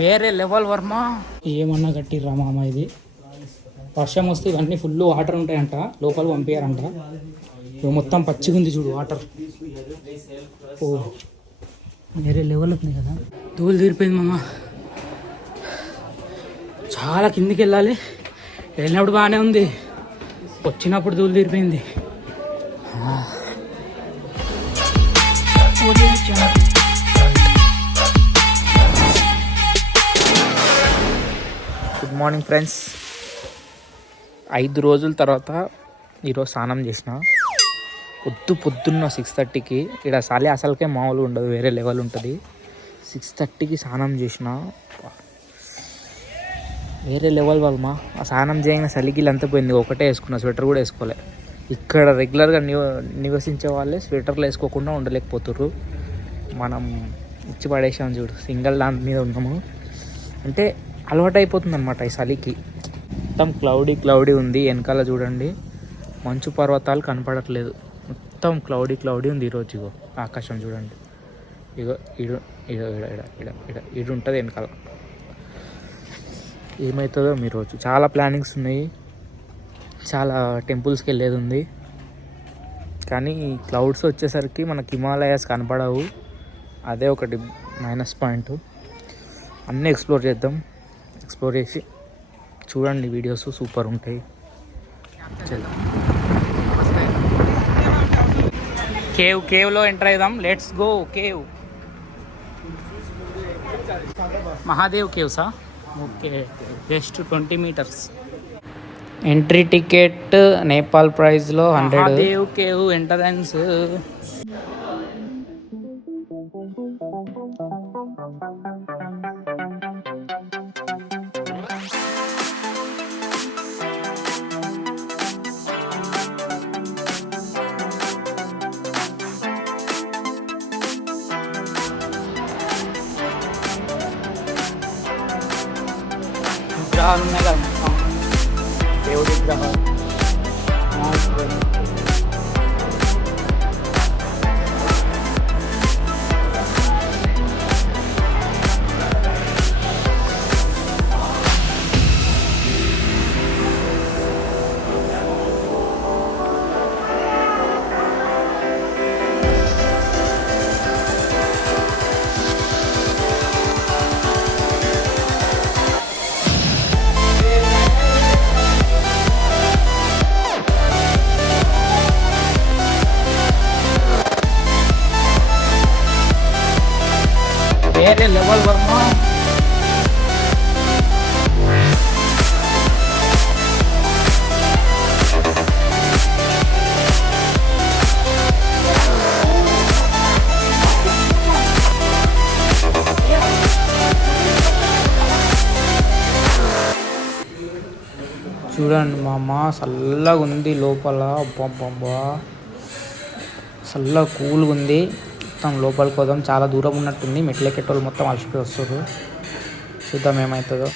వేరే లెవెల్ వర్మ. ఏమన్నా కట్టిర్రా మామ, ఇది వర్షం వస్తే ఇవన్నీ ఫుల్ వాటర్ ఉంటాయంట, లోపల పంపించారంట. ఇవి మొత్తం పచ్చిగా ఉంది చూడు వాటర్. ఓ వేరే లెవెల్ ఉంది కదా. ధూళి తీరిపోయింది మామ, చాలా కిందికి వెళ్ళాలి. వెళ్ళినప్పుడు బాగానే ఉంది, వచ్చినప్పుడు ధూళి తీరిపోయింది. Good morning friends. 5 రోజుల తర్వాత ఈరోజు స్నానం చేసిన. పొద్దున్న 6:30కి. ఇక్కడ చలి అసలుకే మామూలుగా ఉండదు, వేరే లెవెల్ ఉంటుంది. 6:30కి స్నానం చేసిన, వేరే లెవెల్ వాళ్ళ. ఆ స్నానం చేయగానే చలిగిలు అంతా పోయింది. ఒకటే వేసుకున్నా, స్వెటర్ కూడా వేసుకోలే. ఇక్కడ రెగ్యులర్గా నివసించే వాళ్ళే స్వెటర్లు వేసుకోకుండా ఉండలేకపోతుర్రు. మనం ఇచ్చి పడేసాం చూడు, సింగిల్ దాని మీద ఉన్నాము. అంటే అలవాటు అయిపోతుంది అనమాట ఈ చలికి. మొత్తం క్లౌడీ ఉంది. వెనకాల చూడండి మంచు పర్వతాలు కనపడట్లేదు, మొత్తం క్లౌడీ ఉంది ఈరోజు. ఇగో ఆకాశం చూడండి, ఇగో ఇడు ఉంటుంది వెనకాల. ఏమవుతుందో మీ రోజు. చాలా ప్లానింగ్స్ ఉన్నాయి, చాలా టెంపుల్స్కి వెళ్ళేది ఉంది. కానీ క్లౌడ్స్ వచ్చేసరికి మనకి హిమాలయాస్ కనపడవు, అదే ఒకటి మైనస్ పాయింట్. అన్నీ ఎక్స్ప్లోర్ చేద్దాం. ఎక్స్ప్లోర్ చేసి చూడండి, వీడియోస్ సూపర్ ఉంటాయి. కేవ్లో ఎంటర్ అవుదాం. Let's go cave. మహాదేవ్ కేవ్సా? Okay, just 20 meters. Entry ticket Nepal ప్రైస్లో 100. Mahadev cave entrance. విగ్రహాలు ఉన్నాయి కదా, దేవుడి విగ్రహాలు. వేరే లెవెల్ వర్మ. చూడండి మామ, చల్లగా ఉంది లోపల. అబ్బబ్బబ్బా, చల్లగా కూల్గా ఉంది. మొత్తం లోపలికి పోదాం. చాలా దూరం ఉన్నట్టుంది, మెట్లు ఎక్కేటోళ్ళు మొత్తం అలసిపోయి వస్తారు. చూద్దాం ఏమవుతుందో.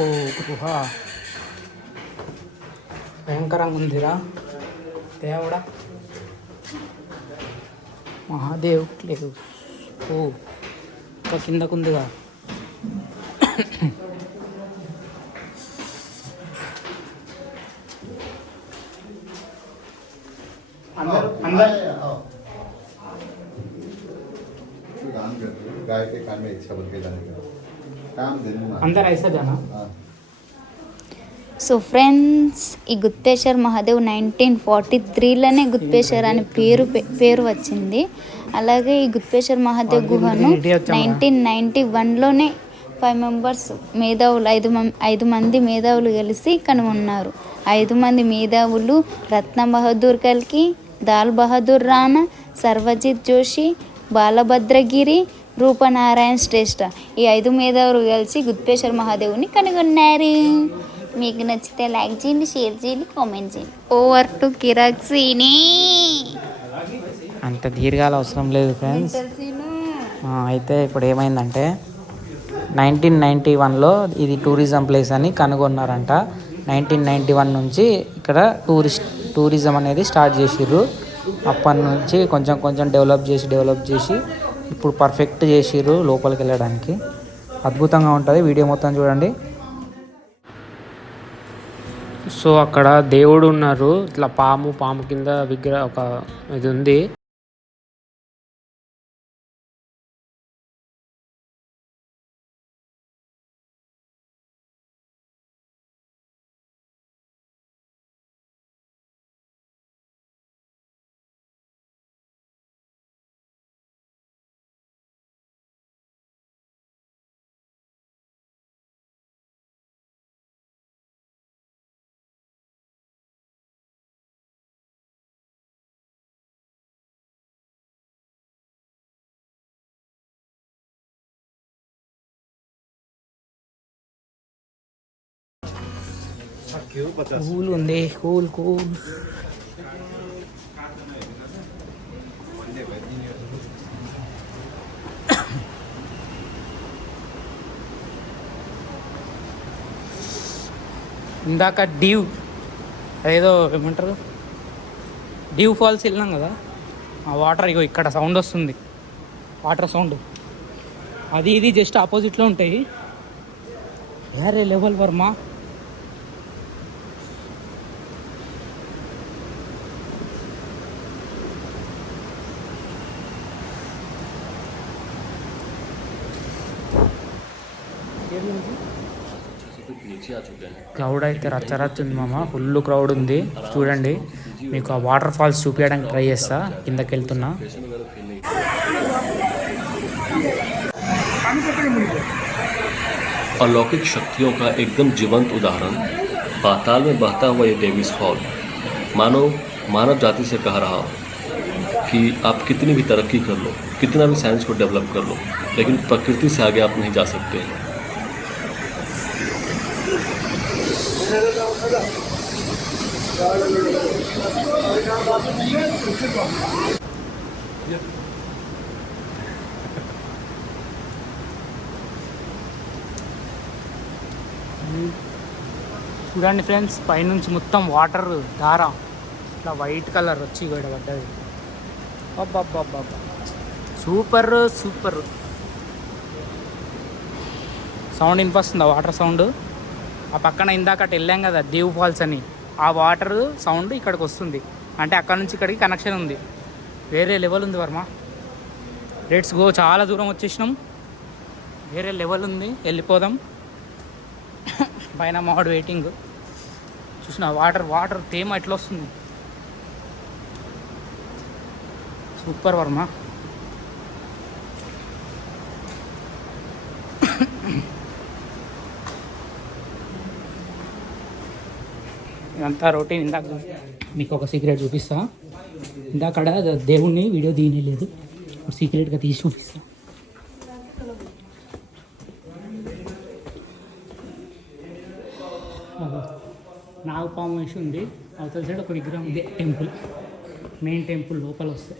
ఓ గుహ భయంకరంగా ఉందిరా దేవుడా. మహాదేవ్ లేదు. ఓ ఇంకా కిందకు ఉందిగా. अंदर ऐसा जाना. సో ఫ్రెండ్స్, ఈ గుప్తేశ్వర్ మహాదేవ్ 1943లోనే గుప్తేశ్వర్ అని పేరు వచ్చింది. అలాగే ఈ గుప్తేశ్వర్ మహాదేవ్ గుహను 1991లోనే 5 members మేధావులు 5 మంది మేధావులు కలిసి కనుగొన్నారు. 5 మంది మేధావులు రత్న బహదూర్ కల్కి, దాల్ బహదూర్ రాణా, సర్వజిత్ జోషి, బాలభద్రగిరి, రూపనారాయణ శ్రేష్ఠ. ఈ 5 మేధావులు కలిసి గుప్తేశ్వర్ మహాదేవుని కనుగొన్నారు. మీకు నచ్చితే లైక్ చేయండి, షేర్ చేయండి, కామెంట్ చేయండి. ఓవర్ టు కిరాక్ సీని. అంత దీర్ఘాల అవసరం లేదు ఫ్రెండ్స్. అయితే ఇప్పుడు ఏమైందంటే 1991లో ఇది టూరిజం ప్లేస్ అని కనుగొన్నారంట. 1991 నుంచి ఇక్కడ టూరిజం అనేది స్టార్ట్ చేసిర్రు. అప్పటి నుంచి కొంచెం డెవలప్ చేసి ఇప్పుడు పర్ఫెక్ట్ చేసిర్రు లోపలికి వెళ్ళడానికి. అద్భుతంగా ఉంటుంది, వీడియో మొత్తం చూడండి. సో అక్కడ దేవుడు ఉన్నారు, ఇట్లా పాము కింద విగ్రహం ఒక ఇది ఉంది. కూల్ ఉంది, కూల్. ఇందాక అదేదో ఏమంటారు, డ్యూ ఫాల్స్ వెళ్ళినాం కదా, ఆ వాటర్ ఇగో ఇక్కడ సౌండ్ వస్తుంది, వాటర్ సౌండ్. అది ఇది జస్ట్ ఆపోజిట్లో ఉంటాయి. వేరే లెవెల్ వర్మ. క్రౌడ్ అయితే రచ్చ ఉంది మామ, ఫుల్ క్రౌడ్ ఉంది. చూడండి, మీకు ఆ వాటర్ ఫాల్స్ చూపించడానికి ట్రై చేస్తా. కిందకి వెళ్తున్నా. अलौकिक शक्तियों का एकदम जीवंत उदाहरण पाताल में बहता हुआ ये डेविस फॉल मानव जाति से कह रहा कि आप कितनी भी तरक्की कर लो, कितना भी साइंस को डेवलप कर लो, लेकिन प्रकृति से आगे आप नहीं जा सकते। చూడండి ఫ్రెండ్స్, పైనుంచి మొత్తం వాటర్ ధార ఇట్లా వైట్ కలర్ వచ్చి ఇక్కడ పడ్డది. అబ్బబ్బబ్బబ్బా, సూపర్. సౌండ్ వినిపిస్తుంది, ఆ వాటర్ సౌండ్. ఆ పక్కన ఇందాక అటు వెళ్ళాం కదా డ్యూ ఫాల్స్ అని, ఆ వాటర్ సౌండ్ ఇక్కడికి వస్తుంది. అంటే అక్కడ నుంచి ఇక్కడికి కనెక్షన్ ఉంది. వేరే లెవెల్ ఉంది వర్మ. Let's go. చాలా దూరం వచ్చేసినాం, వేరే లెవెల్ ఉంది, వెళ్ళిపోదాం. పైన మాడ్ వెయిటింగ్. చూసిన వాటర్ తేమ ఎట్లా వస్తుంది, సూపర్ వర్మ. ఇదంతా రొటీన్. ఇందాక మీకు ఒక సీక్రెట్ చూపిస్తా. ఇందాక దేవుణ్ణి వీడియో తీయలేదు, సీక్రెట్గా తీసి చూపిస్తా. నాగపాము వేసి ఉంది, అవతల సైడ్ ఒక విగ్రహం ఉంది. టెంపుల్, మెయిన్ టెంపుల్ లోపల వస్తే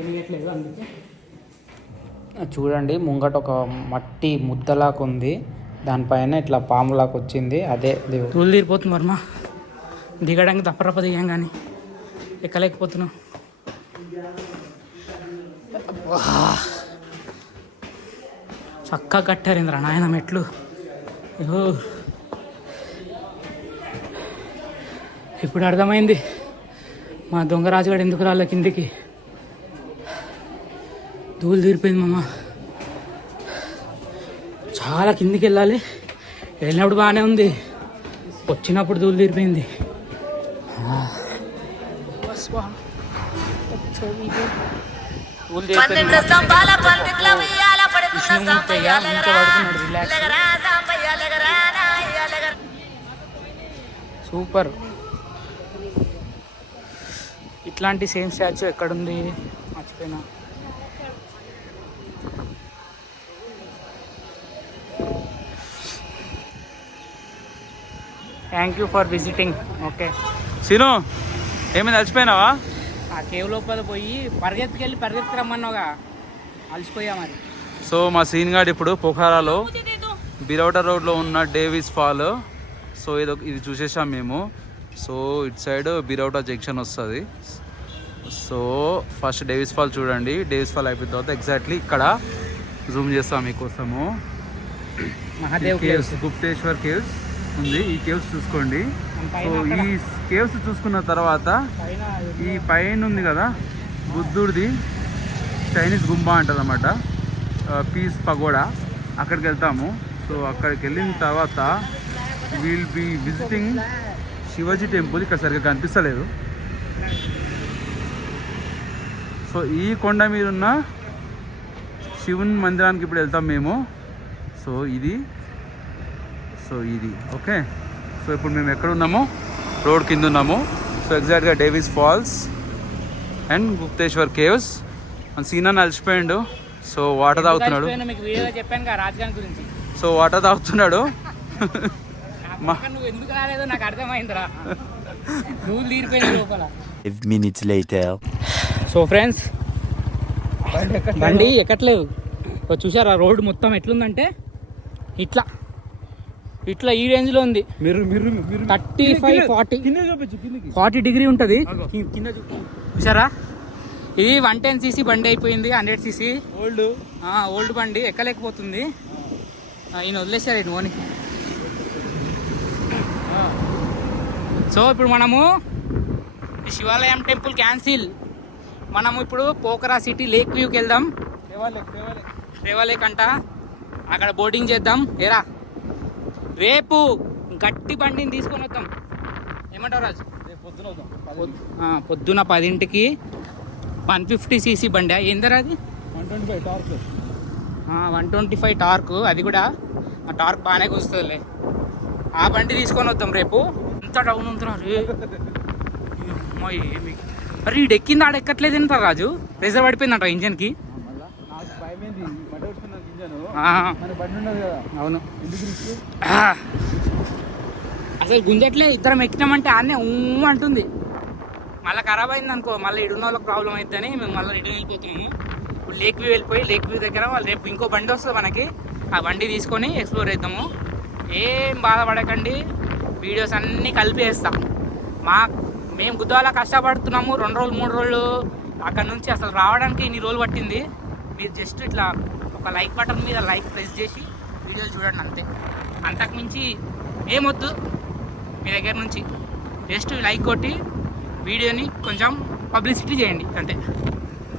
ఏమయ్యట్లేదు. అందుకే చూడండి, ముంగట ఒక మట్టి ముద్దలాగా ఉంది, దానిపైన ఇట్లా పాములాగా వచ్చింది. అదే దేవుడు. తూలు తీరిపోతుంది వర్మ. దిగడానికి తప్పరప్ప దిగాం కానీ ఎక్కలేకపోతున్నాం. చక్కగా కట్టారేంద్ర నాయన మెట్లు. ఇప్పుడు అర్థమైంది మా దొంగరాజుగాడు ఎందుకు రాళ్ళ కిందికి. ధూళి తీరిపోయింది మామ, చాలా కిందికి వెళ్ళాలి. వెళ్ళినప్పుడు బాగానే ఉంది, వచ్చినప్పుడు ధూళి తీరిపోయింది. సూపర్. ఇట్లాంటి సేమ్ స్టాచ్యూ ఎక్కడుంది మర్చిపోయినా. Thank you for visiting. Okay Seenu, ఏమైంది, అలసిపోయినావా? ఆ కేవ్ లోపల పోయి పరిగెత్తుకు రమ్మన్నావుగా, అలసిపోయా మరి. సో మా సీన్ గార్డ్ ఇప్పుడు పోఖరాలో బిరౌటా రోడ్లో ఉన్న డేవిస్ ఫాల్. సో ఇది చూసేసాం మేము. సో ఇటు సైడ్ బిరౌటా జంక్షన్ వస్తుంది. సో ఫస్ట్ డేవిస్ ఫాల్ చూడండి. డేవిస్ ఫాల్ అయిపోయిన తర్వాత ఎగ్జాక్ట్లీ ఇక్కడ జూమ్ చేస్తాం మీకోసము. మహాదేవ్ కేవ్స్, గుప్తేశ్వర్ కేవ్స్ ఉంది. ఈ కేవ్స్ చూసుకోండి. సో ఈ కేవ్స్ చూసుకున్న తర్వాత ఈ పైన ఉంది కదా బుద్ధుడిది చైనీస్ గుంబా అంటుంది అన్నమాట, పీస్ పగోడా, అక్కడికి వెళ్తాము. సో అక్కడికి వెళ్ళిన తర్వాత will be visiting Shivaji temple. ఇక్కడ సరిగ్గా కనిపిస్తలేదు. సో ఈ కొండ మీద ఉన్న శివుని మందిరానికి ఇప్పుడు వెళ్తాం మేము. సో ఇది ఓకే. సో ఇప్పుడు మేము ఎక్కడ ఉన్నాము? రోడ్ కింద ఉన్నాము. సో ఎగ్జాక్ట్గా Davis Falls and Gupteshwar caves. మన సీనా అలసిపోయిండు. సో వాటర్ తాగుతున్నాడు. మీకు వీడియోలో చెప్పాను కదా రాజధాని గురించి. సో వాటర్ తాగుతున్నాడు. నువ్వు ఎందుకు రాలేదో నాకు అర్థమైందిరా, నువ్వు తీరిపోయింది లోపల. 5 minutes later. సో ఫ్రెండ్స్ బండి ఎక్కట్లేదు. చూసారా రోడ్ మొత్తం ఎట్లుందంటే ఇట్లా ఇట్లా ఈ రేంజ్లో ఉంది. 35-40 డిగ్రీ ఉంటుంది కింద. చూసారా ఇది 110cc బండి అయిపోయింది. 100cc ఓల్డ్ బండి ఎక్కలేకపోతుంది. ఈయన వదిలేశారు ఇటు మోనికి. సో ఇప్పుడు మనము శివాలయం టెంపుల్ క్యాన్సిల్. మనము ఇప్పుడు పోకరా సిటీ లేక్ వ్యూకి వెళ్దాం. రేవా లేక్ అంట, అక్కడ బోటింగ్ చేద్దాం. ఏరా రేపు గట్టి బండిని తీసుకొని వద్దాం. ఏమంటావు రాజు? పొద్దున 10ంటికి 150cc బండి. ఏందరా అది? 125 టార్క్. అది కూడా ఆ టార్క్ బాగానే కూస్తుందిలే. ఆ బండి తీసుకొని వద్దాం రేపు. ఎంత డౌన్ ఉంటున్నా రే అమ్మాయి. ఏమి అరే ఈడు ఎక్కింది ఆడ ఎక్కట్లేదు ఏంటారు రాజు? ప్రెజర్ పడిపోయిందంట ఇంజన్కి. అవును అసలు గుంజట్లే. ఇద్దరం ఎక్కినామంటే ఆనే అంటుంది. మళ్ళీ ఖరాబ్ అయింది అనుకో, మళ్ళీ ఇడున్న వాళ్ళకి ప్రాబ్లం అవుతుందని మేము మళ్ళీ రిటర్న్ వెళ్ళిపోతున్నాము. ఇప్పుడు లేక్ వ్యూ వెళ్ళిపోయి లేక్ వ్యూ దగ్గర వాళ్ళు రేపు ఇంకో బండి వస్తుంది మనకి. ఆ బండి తీసుకొని ఎక్స్ప్లోర్ చేద్దాము. ఏం బాధపడకండి, వీడియోస్ అన్నీ కలిపి వేస్తాం. మేము గుద్దాల కష్టపడుతున్నాము 2 రోజులు 3 రోజులు. అక్కడ నుంచి అసలు రావడానికి ఇన్ని రోజులు పట్టింది. మీరు జస్ట్ ఇట్లా ఒక లైక్ బటన్ మీద లైక్ ప్రెస్ చేసి వీడియోలు చూడండి అంతే. అంతకుమించి ఏమొద్దు మీ దగ్గర నుంచి. జస్ట్ లైక్ కొట్టి వీడియోని కొంచెం పబ్లిసిటీ చేయండి అంతే.